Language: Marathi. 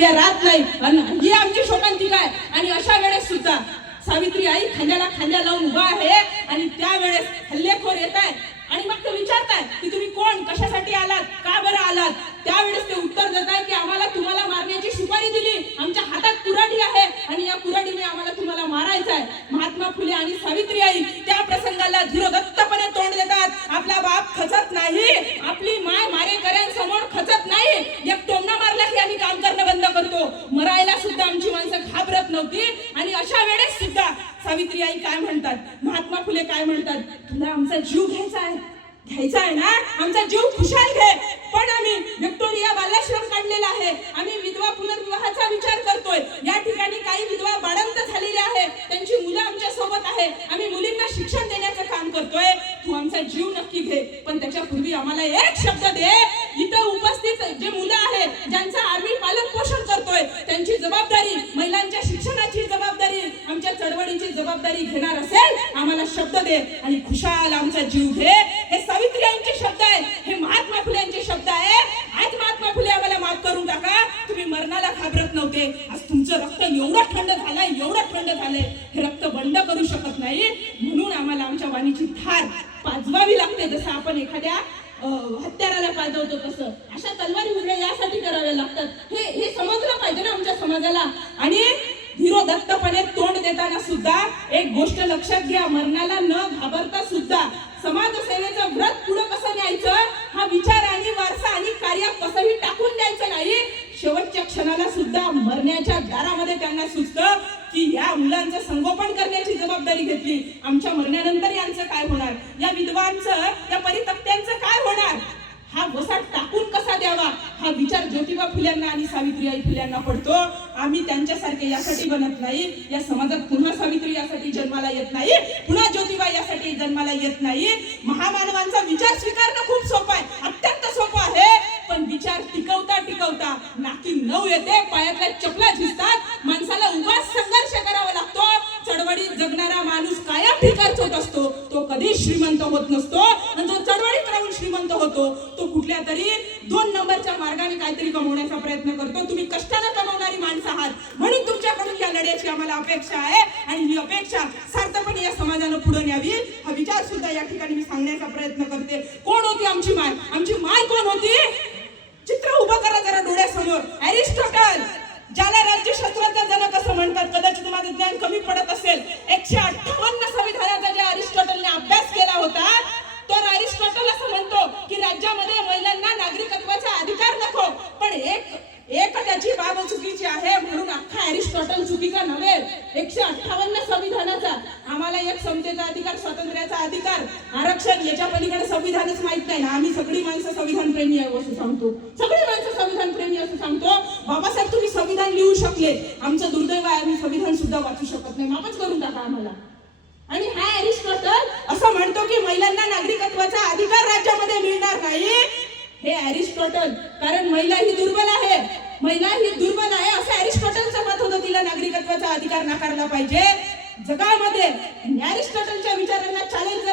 उभ्या राहत नाही ही आमची शोकांतिका आहे। आणि अशा वेळेस सुद्धा सावित्री आई खांद्याला खांद्या लावून उभा आहे आणि त्यावेळेस हल्लेखोर येत आहे आणि मग ते विचारताय की तुम्ही कोण, कशासाठी आलात, का बरं आलात। त्यावेळेस ते उत्तर देत आहे की आम्हाला तुम्हाला मारण्याची सुपारी दिली, आमच्या हातात कुऱ्हाडी आहे आणि या कुऱ्हाडीने आम्हाला तुम्हाला मारायचं आहे। महात्मा फुले आणि सावित्री आई त्या प्रसंगाला धीरोदत्तपणे तोंड देतात। आपला बाप खचत नाही, आपली माय मारेकऱ्यांसमोर खचत नाही। एक टोमणा मारला की आम्ही काम करणं बंद करतो, मरायला सुद्धा आमची माणसं घाबरत नव्हती। आणि अशा वेळेस सुद्धा सावित्री आई काय म्हणतात, महात्मा फुले काय म्हणतात, तुला आमचा जीव घ्यायचा आहे ना, आमचा जीव खुशाल घे, पण आम्ही व्हिक्टोरिया बालाश्रम काढलेला आहे, आम्ही विधवा पुनर्विवाहाचा विचार करतोय। या ठिकाणी काही विधवा बाळंत झालेल्या आहे, त्यांची मुलं आमच्या सोबत आहे, आम्ही मुलींना शिक्षण देण्याचं काम करतोय। तू आमचा जीव नक्की घे, पण त्याच्यापूर्वी आम्हाला एक शब्द दे, इथं उपस्थित जे मुलं आहेत ज्यांचं आम्ही पालन पोषण करतोय त्यांची जबाबदारी, महिलांच्या शिक्षणाची जबाबदारी, आमच्या चळवळीची जबाबदारी घेणार असेल आम्हाला शब्द दे आणि खुशाल आमचा जीव घे। हे सावित्री यांचे शब्द आहे, हे महात्मा फुले यांचे शब्द आहे। आज महात्मा फुले आम्हाला माफ करून टाका, तुम्ही मरणाला घाबरत नव्हते, आज तुमचं रक्त एवढं थंड झालंय, हे रक्त बंद करू शकत नाही, म्हणून आम्हाला आमच्या वाणीची धार पाजवावी लागते। जसं आपण एखाद्या हत्याराला पाजवतो तसं अशा तलवारी उभ्या यासाठी कराव्या लागतात। हे समजलं पाहिजे ना आमच्या समाजाला। आणि धीरोदत्तपणे तोंड देताना सुद्धा एक गोष्ट लक्षात घ्या, मरणाला न घाबरता सुद्धा समाजसेवेचं व्रत पुढे कसं न्यायचं हा विचार आणि वारसा आणि कार्य कसंही टाकून द्यायचं नाही। शेवटच्या क्षणाला सुद्धा मरण्याच्या दारामध्ये त्यांना सुचतं की या मुलांचं संगोपन करण्याची जबाबदारी घेतली, आमच्या मरण्यानंतर यांचं काय होणार, या विधवांचं, या परितक्त्यांचं काय होणार, हा वसा टाकून कसा द्यावा हा विचार ज्योतिबा फुल्यांना आणि सावित्रीबाई फुल्यांना पडतो। आम्ही त्यांच्यासारखे यासाठी बनत नाही, या समाजात पुन्हा सावित्री यासाठी जन्माला येत नाही, पुन्हा ज्योतिबा यासाठी जन्माला येत नाही। महामानवांचा विचार स्वीकारणं खूप सोपं आहे, अत्यंत सोपं आहे, पण विचार टिकवता नाकी नऊ येते, पायातल्या चपला झिजतात, माणसाला उगाच संघर्ष करावा लागतो। चळवळीत जगणारा माणूस कायम भिकारच होत असतो, तो कधी श्रीमंत होत नसतो, आणि जो चळवळीत राहून श्रीमंत होतो तो कुठल्या तरी 2 नंबरच्या मार्गाने काहीतरी कमवण्याचा प्रयत्न करतो। तुम्ही कष्टाने कमवणारी माणसं आहात, म्हणून तुमच्याकडून या लढ्याची आम्हाला अपेक्षा आहे आणि ही अपेक्षा सार्थपणे या समाजानं पुढे न्यावी हा विचार सुद्धा या ठिकाणी मी सांगण्याचा प्रयत्न करते। कोण होती आमची माय, आमची माय कोण होती, चित्र उभं करा जरा डोळ्यासमोर। अरिस्टॉटल, ज्याला राज्यशास्त्राचा जनक असं म्हणतात, कदाचित माझं ज्ञान कमी पडत असेल, 158 संविधानाचा ज्या अरिस्टॉटलने अभ्यास केला होता, तर अरिस्टॉटल असं म्हणतो की राज्यामध्ये महिलांना नागरिकत्वाचा अधिकार नको, पण एक त्याची बाब चुकीची आहे, म्हणून अख्खा अरिस्टॉटल चुकीचा नव्हे। 158 संविधानाचा आम्हाला एक समतेचा अधिकार, स्वातंत्र्याचा अधिकार, आरक्षण याच्या पलीकडे संविधानच माहित नाही ना। आम्ही सगळी माणसं संविधान प्रेमी आहे असं सांगतो, सगळी माणसं संविधान प्रेमी असं सांगतो। बाबासाहेब तुम्ही संविधान लिहू शकले, आमचं दुर्दैव आहे आम्ही संविधान सुद्धा वाचू शकत नाही, माफच करून टाका आम्हाला। आणि हा अरिस्टॉटल असं म्हणतो की महिलांना नागरिकत्वाचा अधिकार राज्यामध्ये मिळणार नाही, हे अरिस्टॉटल, कारण महिला ही दुर्बल आहे असं अरिस्टॉटलचं मत होतं, तिला नागरिकत्वाचा अधिकार नाकारला पाहिजे। जगामध्ये अरिस्टॉटलच्या विचारांना चॅलेंज